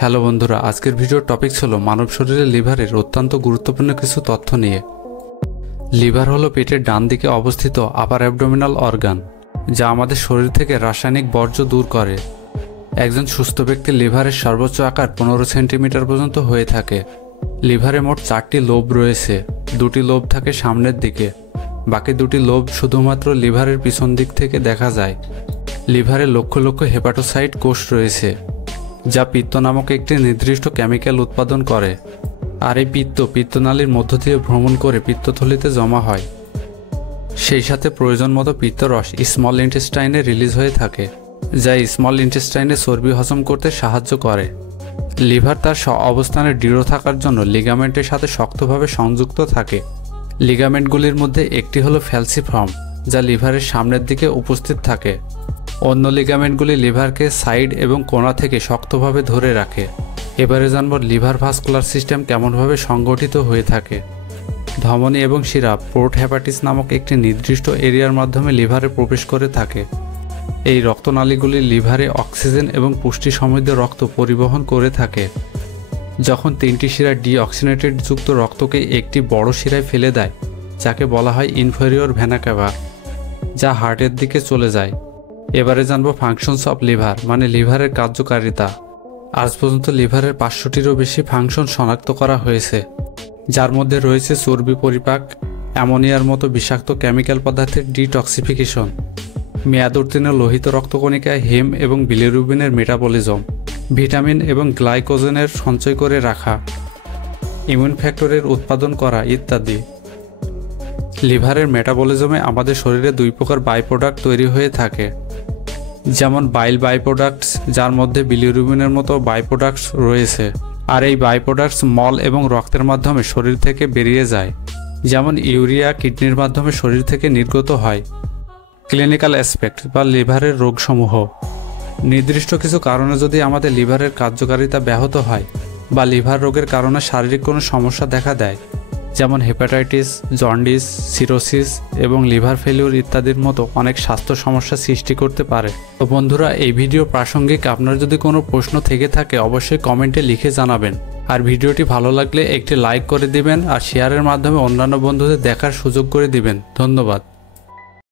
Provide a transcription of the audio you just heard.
Hello বন্ধুরা, আজকের ভিডিওর টপিক হলো মানব শরীরের লিভারের অত্যন্ত গুরুত্বপূর্ণ কিছু তথ্য নিয়ে। লিভার হলো পেটের ডান দিকে অবস্থিত আপার অ্যাবডোমিনাল অর্গান, যা আমাদের শরীর থেকে রাসায়নিক বর্জ্য দূর করে। একজন সুস্থ ব্যক্তির লিভারের সর্বোচ্চ আকার 15 সেন্টিমিটার পর্যন্ত হয়ে থাকে। লিভারে মোট 4টি লোব রয়েছে। 2টি লোব থাকে সামনের দিকে, বাকি 2টি লোব শুধুমাত্র লিভারের পিছন দিক থেকে দেখা যায়। লিভারে লক্ষ লক্ষ হেপাটোসাইট কোষ রয়েছে, যা পিত্ত নামক একটি নির্দিষ্ট কেমিক্যাল উৎপাদন করে। আর এই পিত্তনালীর মধ্য দিয়ে ভ্রমণ করে পিত্তথলিতে জমা হয়। সেই সাথে প্রয়োজন মতো পিত্তরস স্মল ইন্টেস্টাইনে রিলিজ হয়ে থাকে, যা স্মল ইন্টেস্টাইনে চর্বি হজম করতে সাহায্য করে। লিভার তার অবস্থানে দৃঢ় থাকার জন্য লিগামেন্টের সাথে শক্তভাবে সংযুক্ত থাকে। লিগামেন্টগুলির মধ্যে একটি হলো ফ্যালসিফর্ম, যা লিভারের সামনের দিকে উপস্থিত থাকে। অন্য লিগামেন্টগুলি লিভারকে সাইড এবং কোণা থেকে শক্তভাবে ধরে রাখে। এবারে জানব লিভার ভাস্কুলার সিস্টেম কেমনভাবে সংগঠিত হয়ে থাকে। ধমনী এবং শিরা পোর্ট হেপাটিস নামক একটি নির্দিষ্ট এরিয়ার মাধ্যমে লিভারে প্রবেশ করে থাকে। এই রক্তনালীগুলি লিভারে অক্সিজেন এবং পুষ্টি সমৃদ্ধ রক্ত পরিবহন করে থাকে। যখন 3টি শিরা ডিঅক্সিনেটেড যুক্ত রক্তকে একটি বড় শিরায় ফেলে দেয়, যাকে বলা হয় ইনফেরিয়র ভেনা ক্যাভা, যা হার্টের দিকে চলে যায়। এবারে জানবো ফাংশনস অফ লিভার, মানে লিভারের কার্যকারিতা। আজ পর্যন্ত লিভারের 500টিরও বেশি ফাংশন শনাক্ত করা হয়েছে, যার মধ্যে রয়েছে চর্বি পরিপাক, অ্যামোনিয়ার মতো বিষাক্ত কেমিক্যাল পদার্থের ডিটক্সিফিকেশন, মেয়াদ উত্তীর্ণ লোহিত রক্তকণিকায় হেম এবং বিলিরুবিনের মেটাবলিজম, ভিটামিন এবং গ্লাইকোজেনের সঞ্চয় করে রাখা, ইমিউন ফ্যাক্টরের উৎপাদন করা ইত্যাদি। লিভারের মেটাবলিজমে আমাদের শরীরে 2 প্রকার বাই প্রোডাক্ট তৈরি হয়ে থাকে, যেমন বাইল বাই প্রোডাক্টস, যার মধ্যে বিলিরুবিনের মতো বাই প্রোডাক্টস রয়েছে। আর এই বাই প্রোডাক্টস মল এবং রক্তের মাধ্যমে শরীর থেকে বেরিয়ে যায়, যেমন ইউরিয়া কিডনির মাধ্যমে শরীর থেকে নির্গত হয়। ক্লিনিক্যাল অ্যাসপেক্ট বা লিভারের রোগসমূহ। নির্দিষ্ট কিছু কারণে যদি আমাদের লিভারের কার্যকারিতা ব্যাহত হয় বা লিভার রোগের কারণে শারীরিক কোনো সমস্যা দেখা দেয়, যেমন হেপাটাইটিস, জন্ডিস, সিরোসিস এবং লিভার ফেলিউর ইত্যাদির মতো অনেক স্বাস্থ্য সমস্যা সৃষ্টি করতে পারে। তো বন্ধুরা, এই ভিডিও প্রাসঙ্গিক আপনার যদি কোনো প্রশ্ন থেকে থাকে অবশ্যই কমেন্টে লিখে জানাবেন। আর ভিডিওটি ভালো লাগলে একটি লাইক করে দিবেন আর শেয়ারের মাধ্যমে অন্যান্য বন্ধুদের দেখার সুযোগ করে দিবেন। ধন্যবাদ।